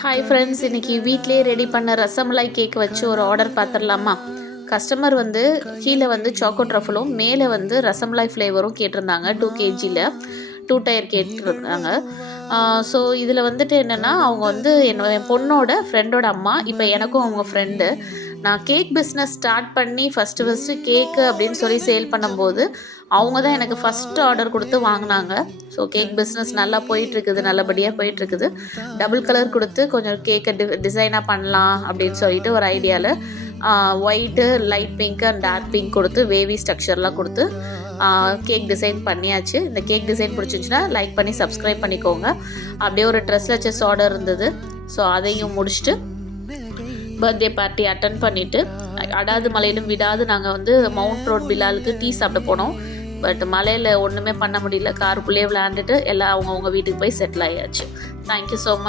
Hi friends, இன்றைக்கி வீட்டிலே ready பண்ண ரசமலாய் கேக் வச்சு ஒரு ஆர்டர் பார்த்துடலாமா? கஸ்டமர் வந்து கீழே வந்து சாக்கோ ட்ரஃபலும் மேலே வந்து ரசமலாய் ஃப்ளேவரும் கேட்டிருந்தாங்க. 2 kgயில் 2 டயர் கேட்டிருந்தாங்க. ஸோ இதில் வந்துட்டு என்னென்னா, அவங்க வந்து என் பொண்ணோட ஃப்ரெண்டோட அம்மா. இப்போ எனக்கும் அவங்க ஃப்ரெண்டு. நான் கேக் பிஸ்னஸ் ஸ்டார்ட் பண்ணி ஃபஸ்ட்டு கேக்கு அப்படின்னு சொல்லி சேல் பண்ணும்போது அவங்க தான் எனக்கு ஃபஸ்ட்டு ஆர்டர் கொடுத்து வாங்கினாங்க. ஸோ கேக் பிஸ்னஸ் நல்லா போயிட்டுருக்குது, நல்லபடியாக போயிட்டுருக்குது. டபுள் கலர் கொடுத்து கொஞ்சம் கேக்கை டிசைனாக பண்ணலாம் அப்படின்னு சொல்லிட்டு ஒரு ஐடியாவில் white, light pink and dark pink கொடுத்து வேவி ஸ்ட்ரக்சர்லாம் கொடுத்து கேக் டிசைன் பண்ணியாச்சு. இந்த கேக் டிசைன் பிடிச்சிருந்துச்சுன்னா லைக் பண்ணி சப்ஸ்கிரைப் பண்ணிக்கோங்க. அப்படியே ஒரு ட்ரெஸ்ஸில் செஸ் ஆர்டர் இருந்தது. ஸோ அதையும் முடிச்சுட்டு பர்த்டே பார்ட்டி அட்டன் பண்ணிவிட்டு அடாது மலையிலும் விடாது நாங்கள் வந்து மவுண்ட் ரோட் பிலாலுக்கு டீ சாப்பிட போனோம். பட் மலையில் ஒன்றுமே பண்ண முடியல. காருக்குள்ளேயே விளையாண்டுட்டு எல்லாம் அவங்கவுங்க வீட்டுக்கு போய் செட்டில் ஆயாச்சு. Thank you so much.